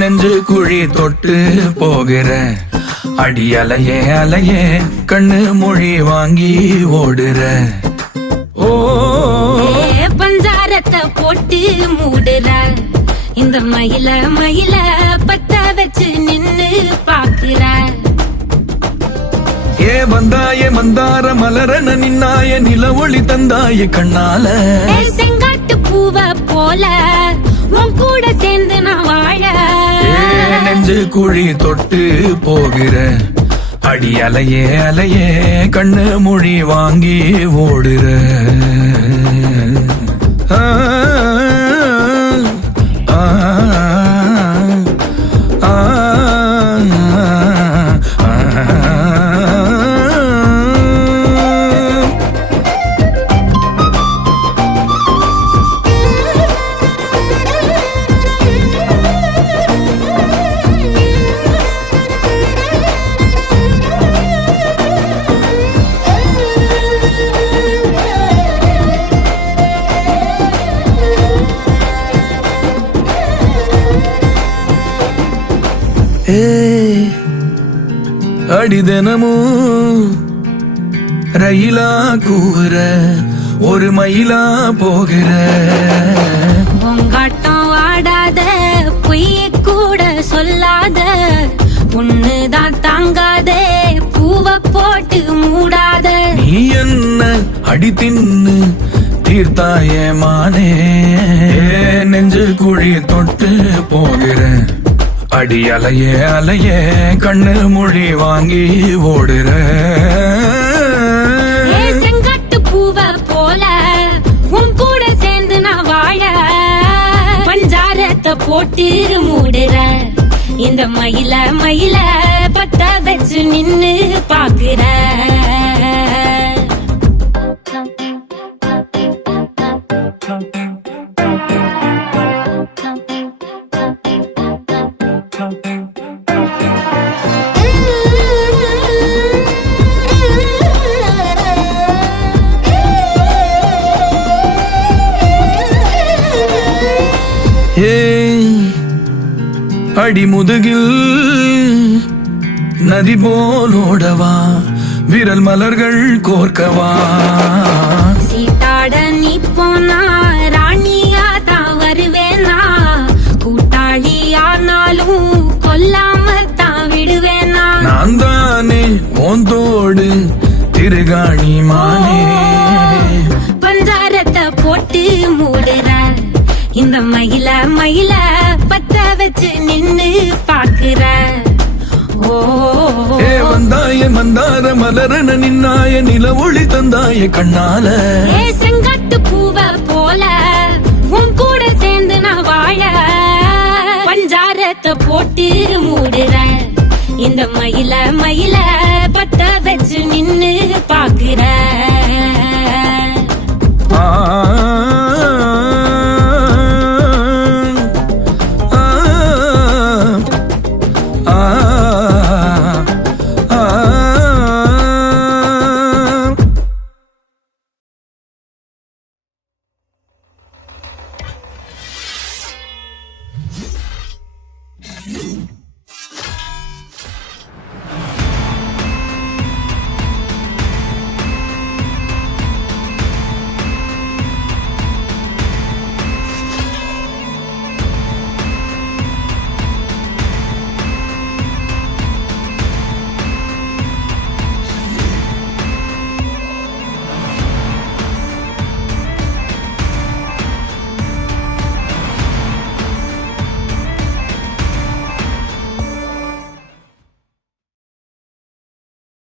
நெஞ்சு குழி தொட்டு போகிற அடி அலையே அலையே கண்ணு மொழி வாங்கி ஓடுற ஓ பஞ்சாரத்தை போட்டு மூடுற இந்த மயில மயில பத்த வச்சு நின்னு பாக்குற ஏ வந்தாய மந்தார மலரன நின்னாய நில ஒளி தந்தாய கண்ணால செங்காட்டு பூவ போல உன் கூட சேர்ந்து நான் வாழ நெஞ்சு குழி தொட்டு போகிற அடி அலையே அலையே கண்ணு மொழி வாங்கி ஓடுற அடி தினமும் ரயிலா கூற ஒரு மயிலா போகிற பொங்காட்டம் ஆடாத பொய்ய கூட சொல்லாத பொண்ணுதான் தாங்காதே பூவ போட்டு மூடாத நீ என்ன அடி தின்னு தீர்த்தாயே மானே நெஞ்சு குழி தொட்டு போகிற அடி அலையே அலையே கண்ணு மொழி வாங்கி ஓடுற செங்காட்டு பூவ போல உன் கூட சேர்ந்து நான் வாழ பஞ்சாரத்தை போட்டு மூடுற இந்த மயில மயில பத்த வச்சு நின்னு பாக்குற அடி முதுகில் நதி போலோடவா விரல் மலர்கள் கோர்க்கவா சீட்டாட நீ போனா ராணியா தான் வருவேனா கூட்டாளி ஆனாலும் கொல்லாம தான் விடுவேனா நான் தானே ஓந்தோடு திருகாணி மானே பஞ்சாரத்தை போட்டு மூடுற இந்த மயில மயில பத்த வச்சு நின்னு பாக்குற ஓ வந்தாய மந்தார மலரன நின்னாய நில ஒளி தந்தாய கண்ணால செங்காட்டு பூவ போல உன் கூட சேர்ந்து நான் வாழ பஞ்சாரத்தை போட்டு மூடுற இந்த மயில மயில